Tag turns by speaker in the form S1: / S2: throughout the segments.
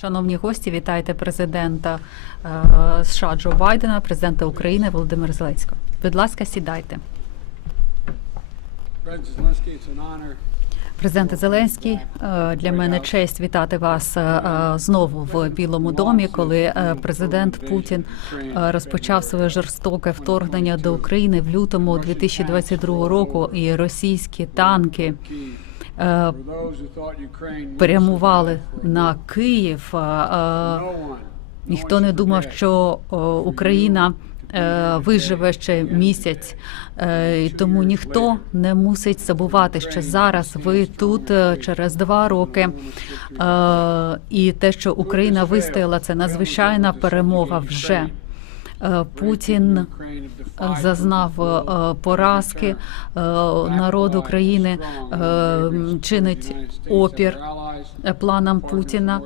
S1: Шановні гості, вітайте президента е, США Джо Байдена, президента України Володимира Зеленського. Будь ласка, сідайте.
S2: An
S1: Зеленський, е, для мене честь вітати вас е, знову в Білому домі, коли президент Путін розпочав своє жорстоке вторгнення до України в лютому 2022 року, і російські танки е, прямували на Київ. Ніхто не думав, що Україна е, виживе ще місяць, Е, і тому ніхто не мусить забувати, що зараз ви тут через два роки. І те, що Україна вистояла, це надзвичайна перемога вже. Е, Путін е, зазнав е, поразки. Народ України чинить опір планам Путіна.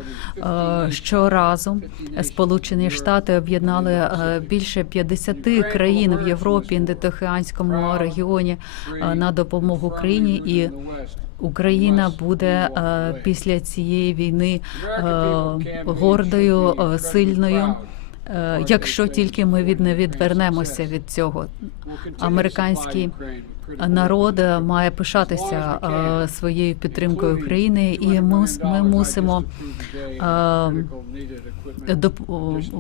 S1: Щоразу Сполучені Штати об'єднали більше 50 країн в Європі, Індотихоанському регіоні на допомогу Україні і. Україна буде після цієї війни гордою, сильною. Е, Якщо тільки ми від не відвернемося від цього, американський народ е, має пишатися е, своєю підтримкою України, і ми, мусимо е,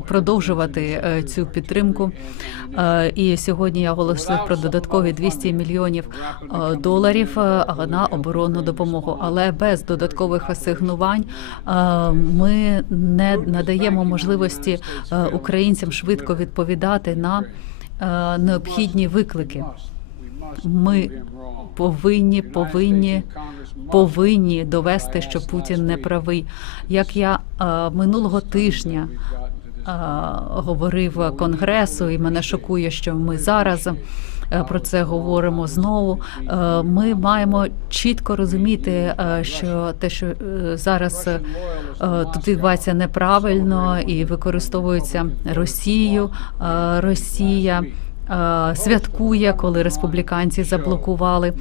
S1: продовжувати цю підтримку. І сьогодні я оголосив про додаткові 200 мільйонів доларів на оборонну допомогу. Але без додаткових асигнувань ми не надаємо можливості українцям швидко відповідати на необхідні виклики. Ми повинні, повинні, повинні довести, що Путін не правий. Як я е, минулого тижня е, говорив Конгресу, і мене шокує, що ми зараз. е, Про це говоримо знову. Е, Ми маємо чітко розуміти, е, що те, що зараз тут відбувається неправильно і використовується Росією. Е, Росія святкує, коли республіканці заблокували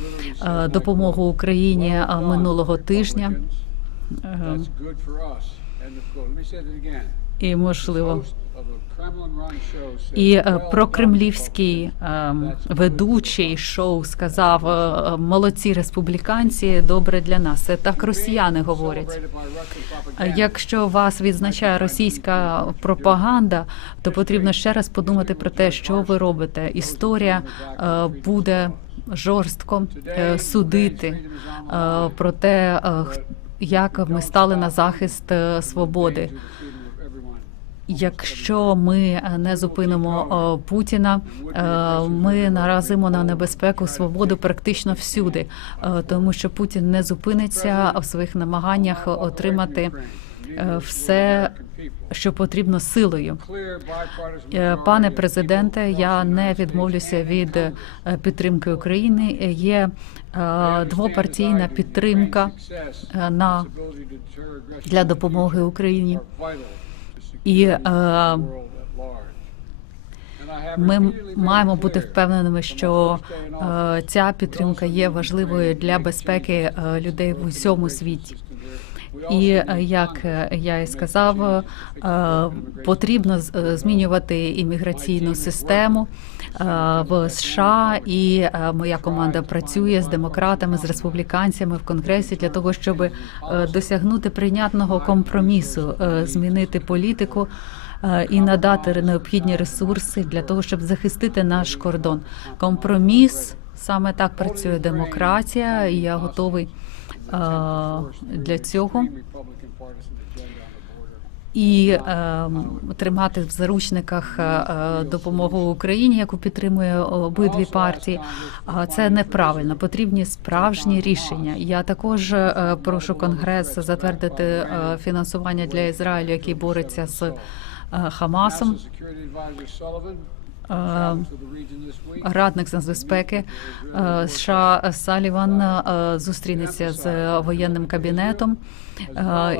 S1: е, допомогу Україні е, минулого тижня. Е, І можливо. І е, прокремлівський е, ведучий шоу сказав е, молодці республіканці, добре для нас. Це так росіяни говорять. А Якщо вас відзначає російська пропаганда, то потрібно ще раз подумати про те, що ви робите. Історія е, буде жорстко е, судити е, про те, е, як ми стали на захист е, свободи. Якщо ми е, не зупинимо Путіна, е, ми наразимо на небезпеку свободу практично всюди, е, тому що Путін не зупиниться в своїх намаганнях отримати все, що потрібно силою. Пане президенте, я не відмовлюся від підтримки України. Є двопартійна підтримка на для допомоги Україні. І е, ми маємо бути впевненими, що е, ця підтримка є важливою для безпеки е, людей в усьому світі. І е, як е, я і сказав, потрібно змінювати імміграційну систему в США, і е, моя команда працює з демократами, з республіканцями в конгресі для того, щоб е, досягнути прийнятного компромісу, е, змінити політику. е, І надати необхідні ресурси для того, щоб захистити наш кордон. Компроміс саме так працює демократія, і я готовий е, для цього і е, тримати в заручниках е, е, допомогу Україні, яку підтримує обидві партії. Це неправильно. Потрібні справжні рішення. Я також е, прошу конгрес затвердити фінансування для Ізраїлю, який бореться з Хамасом. Радник з нацбезпеки е, США Саліван зустрінеться з воєнним кабінетом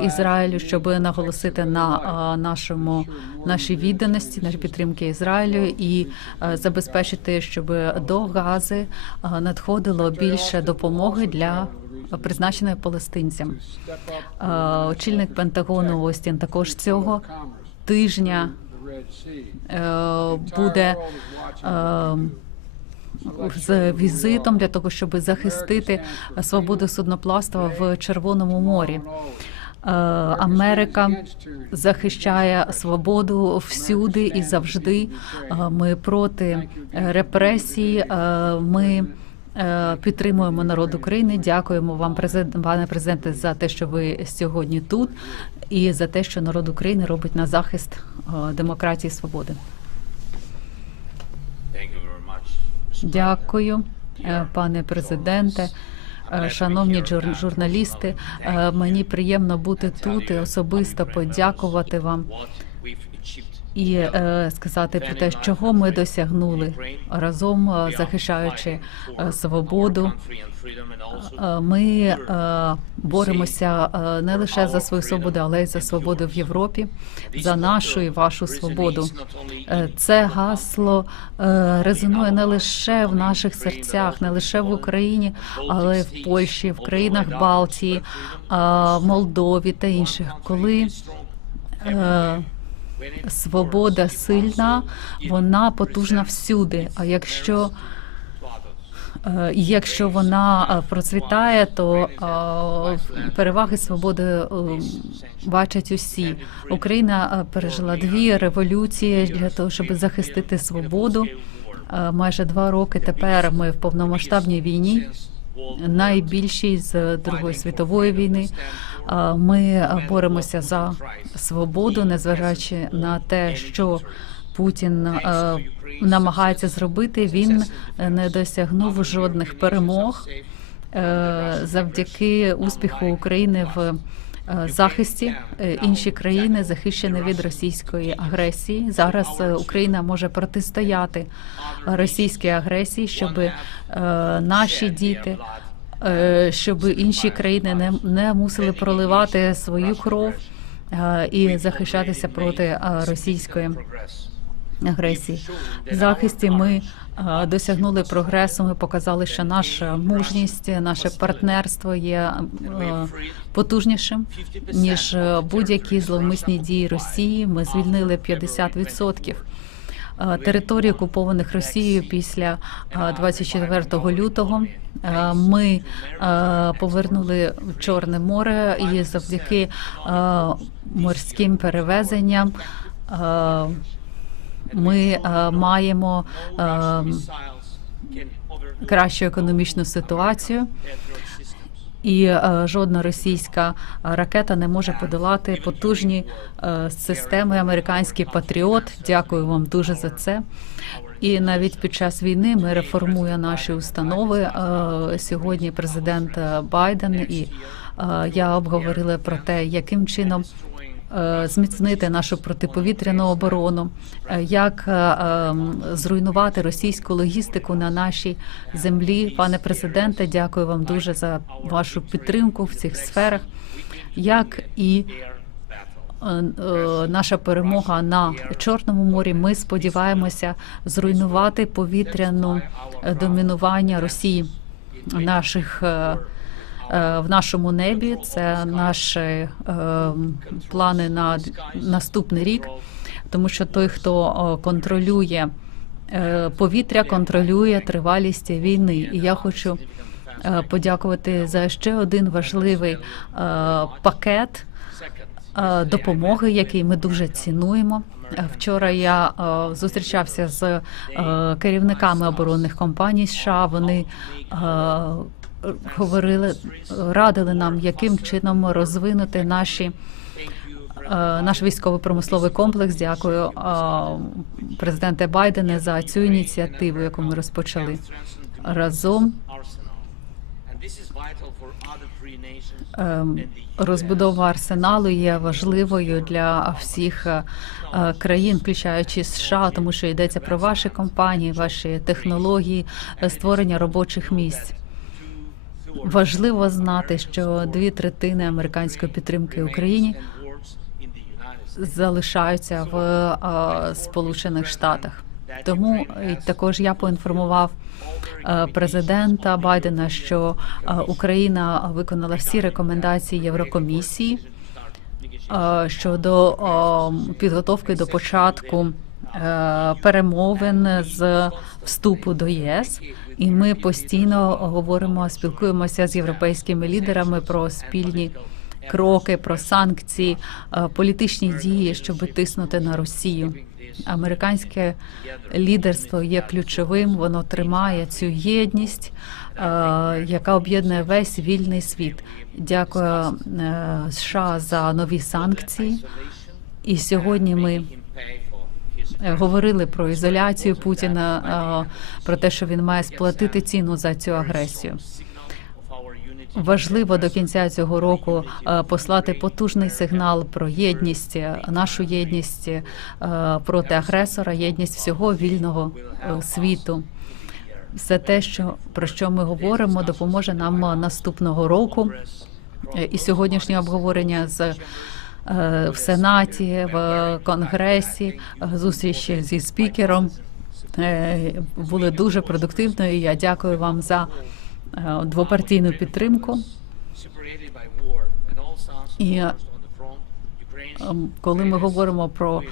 S1: Ізраїлю, щоб наголосити на е, нашому нашій відданості, нашій підтримки Ізраїлю і е, забезпечити, щоб до Гази е, надходило більше допомоги для призначеної палестинцям. Е, Очільник Пентагону Остін також цього тижня е, буде з візитом для того, щоб захистити свободу судноплавства в Червоному морі. Е, Америка захищає свободу всюди і завжди. Е, Ми проти репресій. Е, Ми підтримуємо народ України. Дякуємо вам, президент, пане президенте, за те, що ви сьогодні тут, і за те, що народ України робить на захист демократії і свободи.
S3: Thank you very much. Mr.
S1: Дякую, е, пане президенте. Е, Шановні жур- журналісти, е, мені приємно бути тут і особисто подякувати вам. І е, сказати про те, чого ми досягнули разом, е, захищаючи е, свободу. Ми боремося не лише за свою свободу, але й за свободу в Європі, за нашу і вашу свободу. Це гасло резонує не лише в наших серцях, не лише в Україні, але й в Польщі, в країнах Балтії, Молдові та інших. Коли свобода сильна, вона потужна всюди. А якщо Е, Якщо вона е, процвітає, то е, переваги свободи бачать усі. Україна пережила дві революції для того, щоб захистити свободу. Майже два роки тепер ми в повномасштабній війні, найбільшій з Другої світової війни. Ми боремося за свободу, незважаючи на те, що Путін намагається зробити. Він е, не досягнув жодних перемог е, завдяки успіху України в е, захисті. Інші країни захищені від російської агресії. Зараз Україна може протистояти російській агресії, щоб наші діти. Е, Щоб інші країни не, не мусили проливати свою кров е, і захищатися проти е, російської агресії. В захисті ми досягнули прогресу. Ми показали, що наша мужність, наше партнерство є потужнішим ніж будь-які зловмисні дії Росії. Ми звільнили 50% е, територій, окупованих Росією після е, 24 лютого. Е, Ми е, повернули Чорне море і завдяки е, морським перевезенням. е, ми е, маємо е, кращу економічну ситуацію, і е, жодна російська ракета не може подолати потужні е, системи американський патріот. Дякую вам дуже за це. І навіть під час війни ми реформуємо наші установи. Е, Сьогодні президент е, Байден і е, я обговорили про те, яким чином е, зміцнити нашу протиповітряну оборону, е, як е, е, зруйнувати російську логістику на нашій землі. Пане президенте, дякую вам дуже за вашу підтримку в цих сферах. Як і е, е, наша перемога на Чорному морі, ми сподіваємося зруйнувати повітряну е, домінування Росії наших. Е, в нашому небі. Це наші е, плани на наступний рік, тому що той, хто е, контролює повітря, контролює тривалість війни. І я хочу подякувати за ще один важливий пакет допомоги, який ми дуже цінуємо. Вчора я зустрічався з керівниками оборонних компаній США. Вони говорили, радили нам, яким чином розвинути наші. е, Наш військово-промисловий комплекс. Дякую е, президенте Байдене за цю ініціативу, яку ми розпочали разом. Ем, Розбудова арсеналу є важливою для всіх е, е, країн, включаючи США, тому що йдеться про ваші компанії, ваші технології, е, створення робочих місць. Важливо знати, що дві третини американської підтримки Україні залишаються в Сполучених Штатах. Тому також я поінформував е, президента Байдена, що е, Україна виконала всі рекомендації Єврокомісії е, щодо підготовки до початку перемовин з вступу до ЄС. І ми постійно говоримо, спілкуємося з європейськими лідерами про спільні кроки, про санкції, е, політичні дії, щоб тиснути на Росію. Американське лідерство є ключовим. Воно тримає цю єдність, е, яка об'єднує весь вільний світ. Дякую е, США за нові санкції. І сьогодні ми говорили про ізоляцію Путіна, е, про те, що він має сплатити ціну за цю агресію. Важливо до кінця цього року е, послати потужний сигнал про єдність, е, нашу єдність е, проти агресора, єдність всього вільного е, світу. Все те, що про що ми говоримо, допоможе нам е, наступного року. Е, І сьогоднішнє обговорення з е, в сенаті, в конгресі, е, зустрічі зі спікером е, були дуже продуктивною. Я дякую вам за е, двопартійну підтримку. І е, коли ми говоримо про е,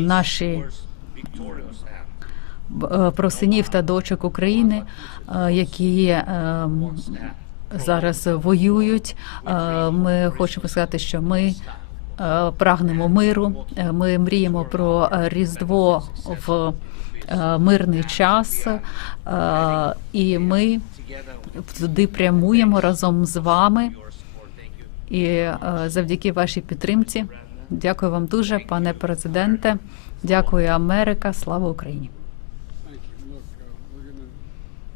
S1: наші е, про синів та дочок України, е, які зараз воюють. Е, Ми хочемо сказати, що ми е, прагнемо миру. Е, Ми мріємо про Різдво в мирний час, і ми туди прямуємо разом з вами. І завдяки вашій підтримці. Дякую вам дуже, пане президенте. Дякую, Америка. Слава Україні.
S2: Thank you. Look, uh, we're going to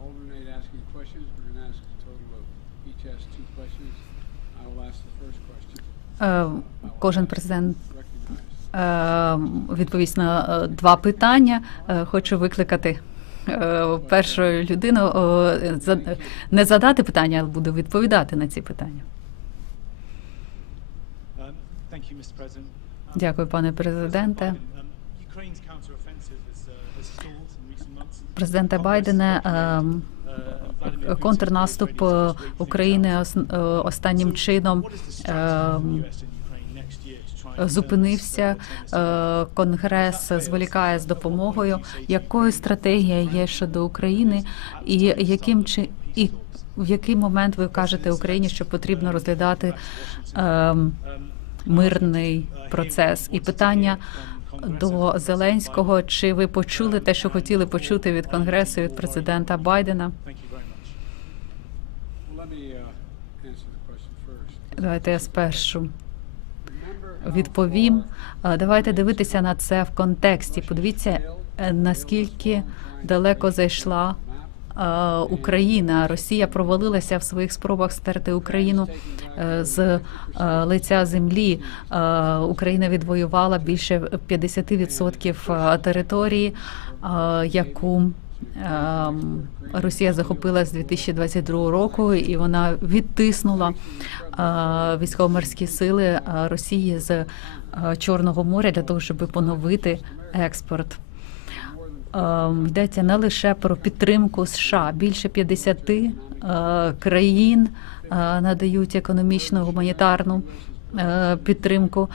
S2: alternate asking questions. We're going to ask a total of, each ask two questions. I will ask the first question.
S1: Е, Кожен президент е, відповість на е, два питання. Е, Хочу викликати е, першу людину е, не задати питання, а буду відповідати на ці питання.
S4: Um. Um,
S1: Дякую, пане президенте.
S4: Um, uh.
S1: Президента Байдена ем,
S4: Uh,
S1: контрнаступ е, України е, останнім чином
S4: and
S1: зупинився. е, Конгрес зволікає з допомогою. Якою стратегія є щодо України, і яким чи і в який момент ви кажете Україні, що потрібно розглядати ем, мирний процес? І питання до Зеленського: чи ви почули те, що хотіли почути від конгресу від президента Байдена?
S4: Thank you very much.
S2: Well, let me uh, answer the question first.
S1: Давайте я спершу відповім. Е, Давайте дивитися на це в контексті. Подивіться, е, наскільки далеко зайшла е, Україна. Росія провалилася в своїх спробах стерти Україну з лиця землі. Україна відвоювала більше 50% території, яку Росія захопила з 2022 року, і вона відтиснула е, військово-морські сили е, Росії з е, Чорного моря для того, щоб поновити експорт. Ем, Йдеться не лише про підтримку США. Більше 50 е, країн надають економічну гуманітарну підтримку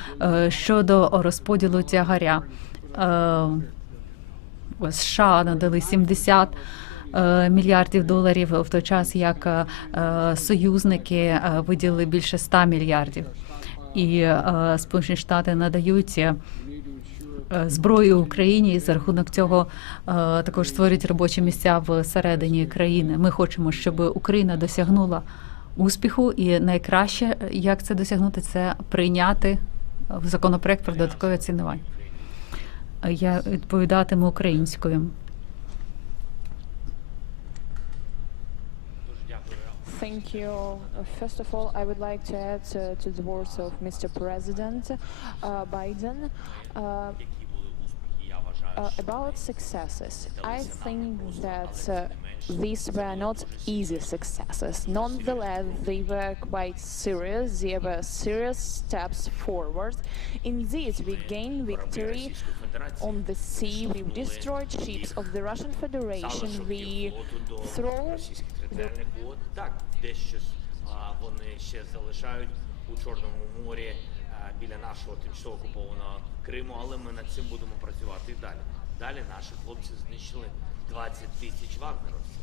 S1: щодо розподілу тягаря. США надали 70 е, мільярдів доларів в той час, як е, союзники е, виділили більше 100 мільярдів. І Сполучені Штати надають зброю Україні і за рахунок цього також створюють робочі місця всередині країни. Ми хочемо, щоб Україна досягнула успіху, і найкраще, як це досягнути, це прийняти в законопроект про додаткове цінування. Я відповідатиму українською.
S3: Дуже дякую.
S5: Thank you. Uh, First of all, I would like to add uh, to the words of Mr. President uh, Biden. Uh,
S3: Які були успіхи, я вважаю,
S5: Uh, about successes, I think that uh, these were not easy successes. Nonetheless, they were quite serious. They were serious steps forward. Indeed, we gained victory on the sea. We destroyed ships of the Russian Federation. We throw
S3: територіальних. Так, дещо вони ще залишають у Чорному морі біля нашого тимчасово окупованого Криму, але ми над цим будемо працювати і далі. Далі наші хлопці знищили 20 тисяч вагнеровців.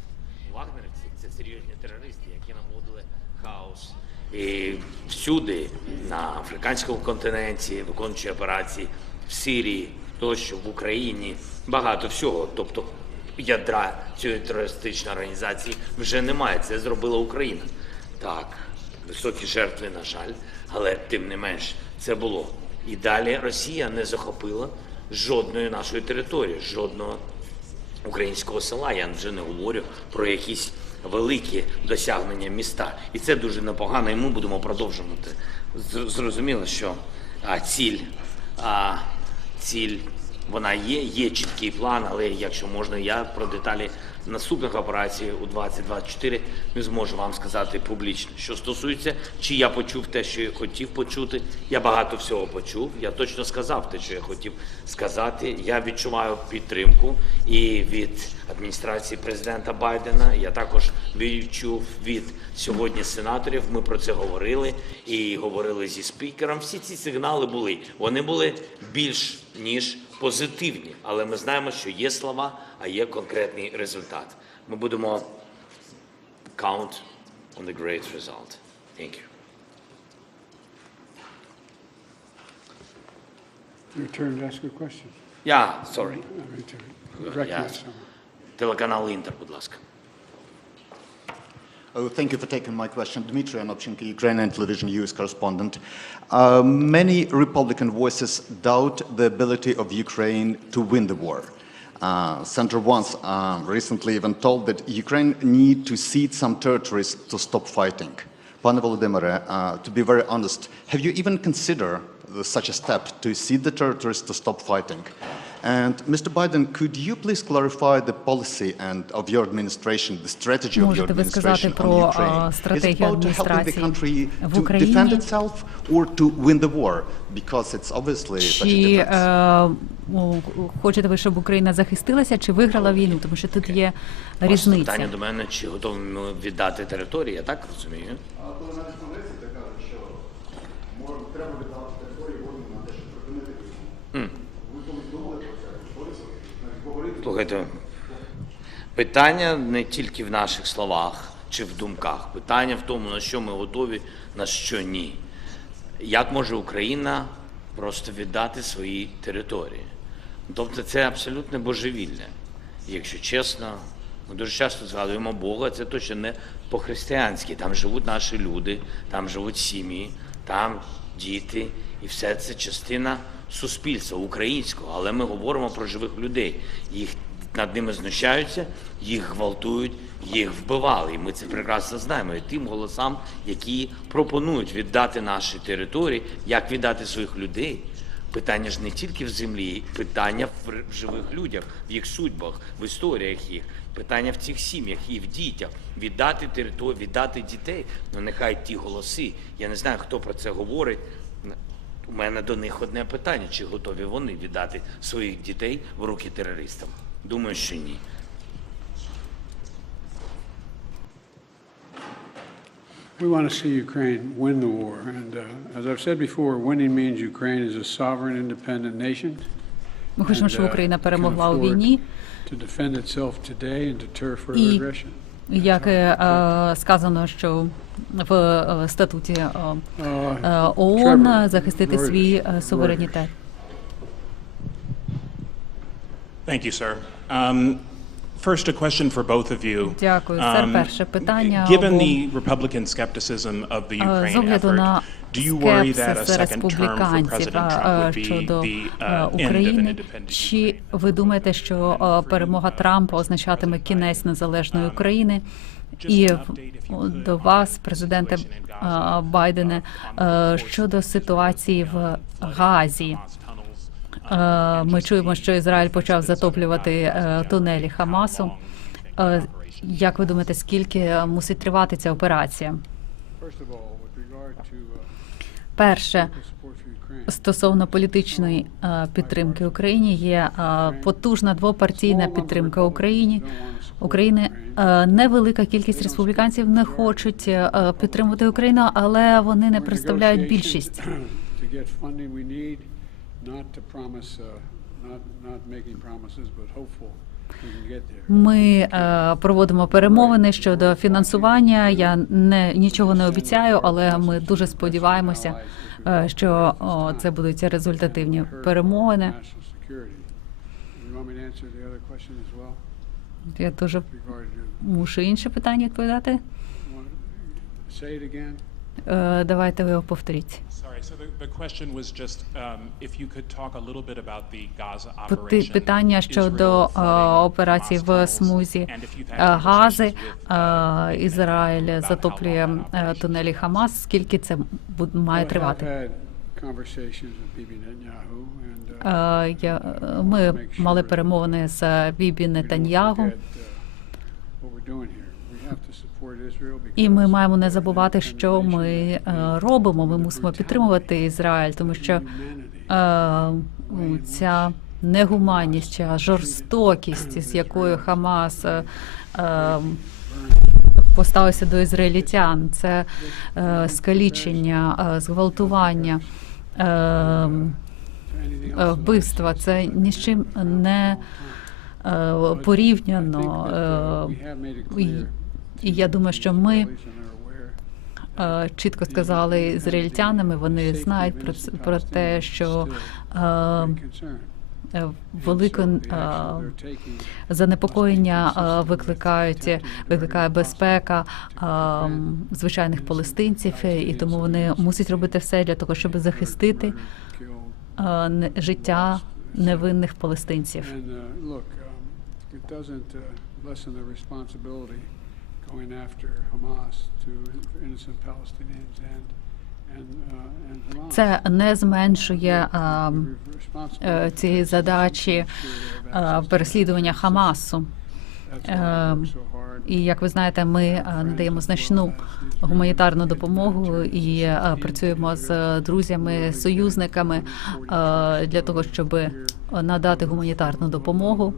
S3: Вагнерівці це серйозні терористи, які наводили хаос. І всюди, на африканському континенті, виконуючи операції в Сирії, тощо в Україні, багато всього. Тобто ядра цієї терористичної організації вже немає. Це зробила Україна. Так, високі жертви, на жаль, але тим не менш це було. І далі Росія не захопила жодної нашої території, жодного українського села. Я вже не говорю про якісь великі досягнення міста. І це дуже непогано, і ми будемо продовжувати. Зрозуміло, що а, ціль, а, ціль. Вона є, є чіткий план, але якщо можна, я про деталі наступних операцій у 2024 не зможу вам сказати публічно. Що стосується, чи я почув те, що я хотів почути, я багато всього почув. Я точно сказав те, що я хотів сказати. Я відчуваю підтримку і від адміністрації президента Байдена. Я також відчув від сьогодні сенаторів. Ми про це говорили і говорили зі спікером. Всі ці сигнали були. Вони були більш ніж позитивні, але ми знаємо, що є слова, а є конкретний результат. Ми будемо count on the great result. Thank you.
S2: Your turn to ask a question.
S3: Yeah, sorry.
S2: Uh.
S3: Телеканал Інтер, будь ласка.
S6: Oh, thank you for taking my question. Dmitry Anopchenko, Ukrainian television news correspondent. Uh, many Republican voices doubt the ability of Ukraine to win the war. Uh, Senator once uh, recently even told that Ukraine need to cede some territories to stop fighting. Pane Volodymyre, uh, to be very honest, have you even considered such a step to cede the territories to stop fighting? And Mr. Biden, could you please clarify the policy and of your administration, the strategy of your
S1: Можете ви сказати
S6: administration
S1: про,
S6: on
S1: а,
S6: Ukraine? Is it
S1: стратегію
S6: about to helping the
S1: адміністрації
S6: country
S1: в
S6: to
S1: Україні?
S6: defend itself or to win the war? Because it's obviously such a
S1: Чи
S6: difference.
S1: е, у- хочете ви, щоб Україна захистилася, чи виграла війну? Тому що тут є
S3: Ваше
S1: різниця.
S3: питання до мене, чи готові ми віддати території, я так розумію? Слухайте, питання не тільки в наших словах чи в думках. Питання в тому, на що ми готові, на що ні. Як може Україна просто віддати свої території? Тобто це абсолютне божевілля. І Якщо чесно, ми дуже часто згадуємо Бога, це точно не по-християнськи. Там живуть наші люди, там живуть сім'ї, там діти, і все це частина суспільства українського. Але ми говоримо про живих людей. Їх над ними знущаються, їх гвалтують, їх вбивали. І ми це прекрасно знаємо. І тим голосам, які пропонують віддати наші території, як віддати своїх людей. Питання ж не тільки в землі, питання в живих людях, в їх судьбах, в історіях їх, питання в цих сім'ях і в дітях. Віддати територію, віддати дітей. Ну нехай ті голоси. Я не знаю, хто про це говорить. У мене до них одне питання: чи готові вони віддати своїх дітей в руки терористам? Думаю, що ні.
S2: We want to see Ukraine win the war. And uh, as I've said before, winning means Ukraine is a sovereign, independent nation.
S1: Ми хочемо, щоб
S2: uh,
S1: Україна перемогла у війні.
S2: To defend itself today and deter further
S1: І
S2: aggression.
S1: Як е, е, сказано, що в е, статуті е,
S2: Uh,
S1: е, ООН захистити свій е, суверенітет.
S7: Thank you, sir. Um, First, a question for both of you.
S1: Дякую. Це
S7: Um,
S1: перше питання.
S7: Given the Republican skepticism of the
S1: Е,
S7: Ukraine effort,
S1: скепсис республіканців е, щодо е, України, чи ви думаєте, що е, перемога Трампа означатиме кінець незалежної України? І до вас, президенте Байдене, е, щодо ситуації в Газі. Е, Ми чуємо, що Ізраїль почав затоплювати тунелі Хамасу. Як ви думаєте, скільки мусить тривати ця операція?
S2: Uh,
S1: Перше, стосовно політичної е, підтримки Україні, є е, потужна двопартійна підтримка Україні. України е, невелика кількість республіканців не хочуть підтримувати Україну, але вони не представляють більшість.
S2: not to promise, uh, not, not making promises, but hopeful
S1: Ми е, проводимо перемовини щодо фінансування. Я не нічого не обіцяю, але ми дуже сподіваємося, е, що о, це будуть результативні перемовини. Я дуже мушу інше питання відповідати. Е, Давайте ви його повторіть.
S7: Um,
S1: питання щодо е, операції
S7: Hamas
S1: в смузі е, Гази. Е,
S7: uh,
S1: Ізраїль затоплює е, тунелі. Хамас. Скільки це має тривати?
S2: uh,
S1: Е, е, Ми мали перемовини з Бібі Нетаньягу. І ми маємо не забувати, що ми е, робимо. Ми мусимо підтримувати Ізраїль, тому що е, ця негуманність, ця жорстокість, з якою Хамас е, поставився до ізраїльтян, це скалічення, зґвалтування. Вбивства це ні з чим не порівняно.
S2: Uh,
S1: і- я думаю, що ми е, чітко сказали ізраїльтянами, вони знають про про те, що е, е, велике занепокоєння викликають викликає безпека звичайних палестинців, і тому вони мусять робити все для того, щоб захистити життя невинних палестинців.
S2: Going after Hamas to innocent Palestinians and uh.
S1: Це не зменшує м,
S2: responsibility
S1: е, цієї задачі е, переслідування Хамасу.
S2: So hard.
S1: І як ви знаєте, ми е, надаємо значну гуманітарну допомогу і працюємо з друзями, союзниками для того, щоб надати гуманітарну допомогу.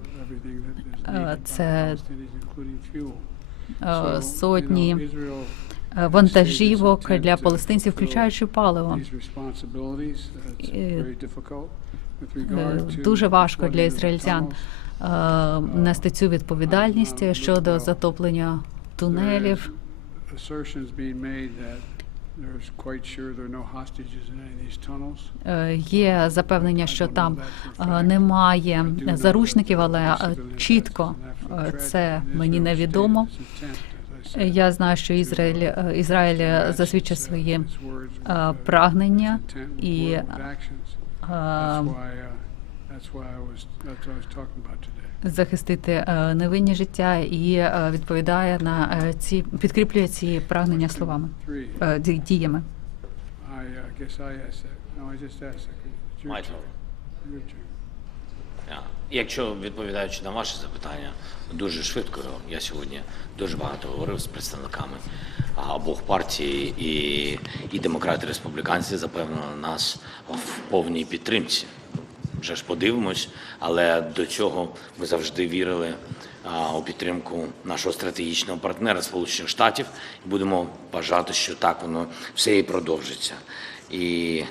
S1: Це Е, сотні е, вантажівок для палестинців, включаючи паливо.
S2: uh,
S1: Е, Дуже важко для ізраїльтян нести цю відповідальність щодо затоплення тунелів. Е, Є запевнення, що там е, немає заручників, але е, чітко це мені невідомо. Я знаю, що Ізраїль Ізраїль засвідчив свої е, прагнення і е, захистити е, невинні життя і е, відповідає на е, ці підкріплює ці прагнення словами діями.
S2: Uh,
S3: Якщо відповідаючи на ваше запитання, дуже швидко я сьогодні дуже багато говорив з представниками обох партій, і, і демократи, республіканці запевнили нас в повній підтримці. Вже ж подивимось, але до цього ми завжди вірили у підтримку нашого стратегічного партнера Сполучених Штатів і будемо бажати, що так воно все і продовжиться. І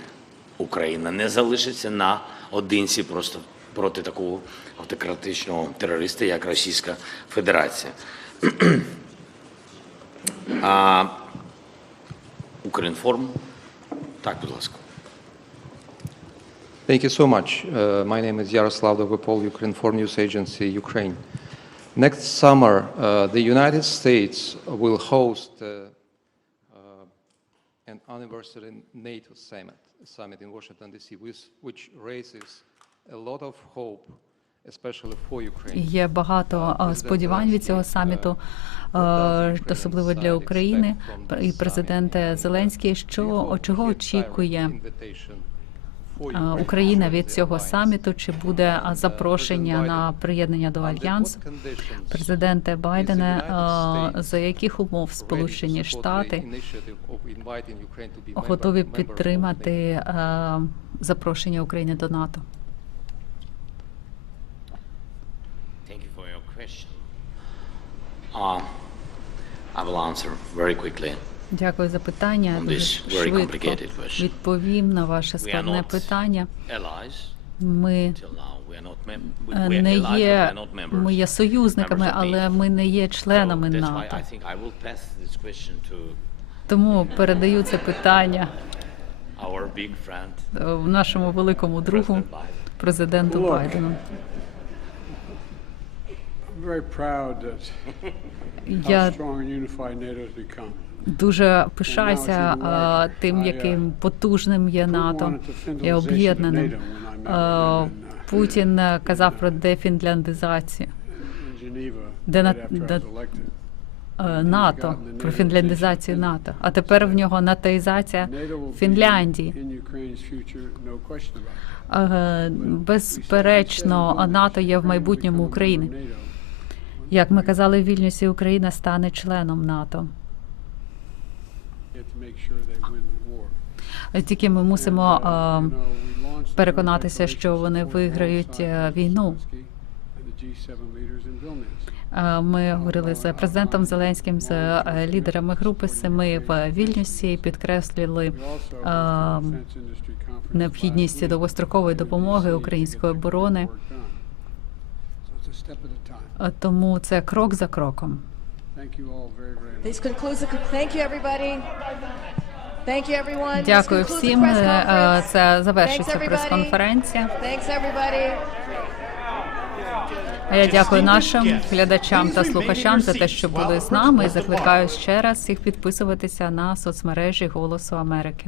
S3: Україна не залишиться наодинці просто проти такого автократичного терориста, як Російська Федерація. а, Укрінформ. Так, будь ласка.
S8: Thank you so much. Uh, my name is Yaroslav Dovipol, Ukrinform News Agency, Ukraine. Next summer, uh, the United States will host uh, uh, an anniversary NATO summit, summit in Washington, D.C., which, which raises a lot of hope, Ukraine.
S1: Є багато е, сподівань від цього саміту, е, особливо для України. І президент Зеленський, що чого очікує е, Україна від цього саміту, чи буде запрошення на приєднання до альянсу. Президенте Байдене, за яких умов Сполучені Штати готові підтримати запрошення України до НАТО?
S3: Uh, I will answer very quickly.
S1: Дякую за питання. Дуже швидко відповім на ваше складне питання. Ми е, не є ми є союзниками, але
S3: NATO.
S1: ми не є членами НАТО. Тому передаю це питання е, нашому великому другу, президенту. Байдену. Я дуже пишаюся тим, яким потужним є НАТО і об'єднаним. Путін казав про дефінляндизацію де е, НАТО, про фінляндизацію НАТО. А тепер в нього натоїзація Фінляндії. Е, Безперечно, НАТО є в майбутньому України. Як ми казали в Вільнюсі, Україна стане членом НАТО.
S2: you have to make sure they win the war.
S1: Е, Тільки ми мусимо е,
S2: uh, the
S1: переконатися, що вони виграють е, війну.
S2: Zelensky and the G7 leaders in Vilnius.
S1: Е, Ми говорили з президентом Зеленським, з е, лідерами групи Семи в Вільнюсі, підкреслили е,
S2: conference
S1: необхідність довгострокової допомоги української оборони. Е, Тому це крок за кроком.
S2: Thank you all very, very much.
S9: This concludes the, thank you, everybody. Thank you, everyone.
S1: Дякую всім. Е, е. Це завершиться прес-конференція.
S9: Thanks, everybody.
S1: А я дякую нашим глядачам та слухачам за те, що були з нами. І закликаю ще раз всіх підписуватися на соцмережі Голосу Америки.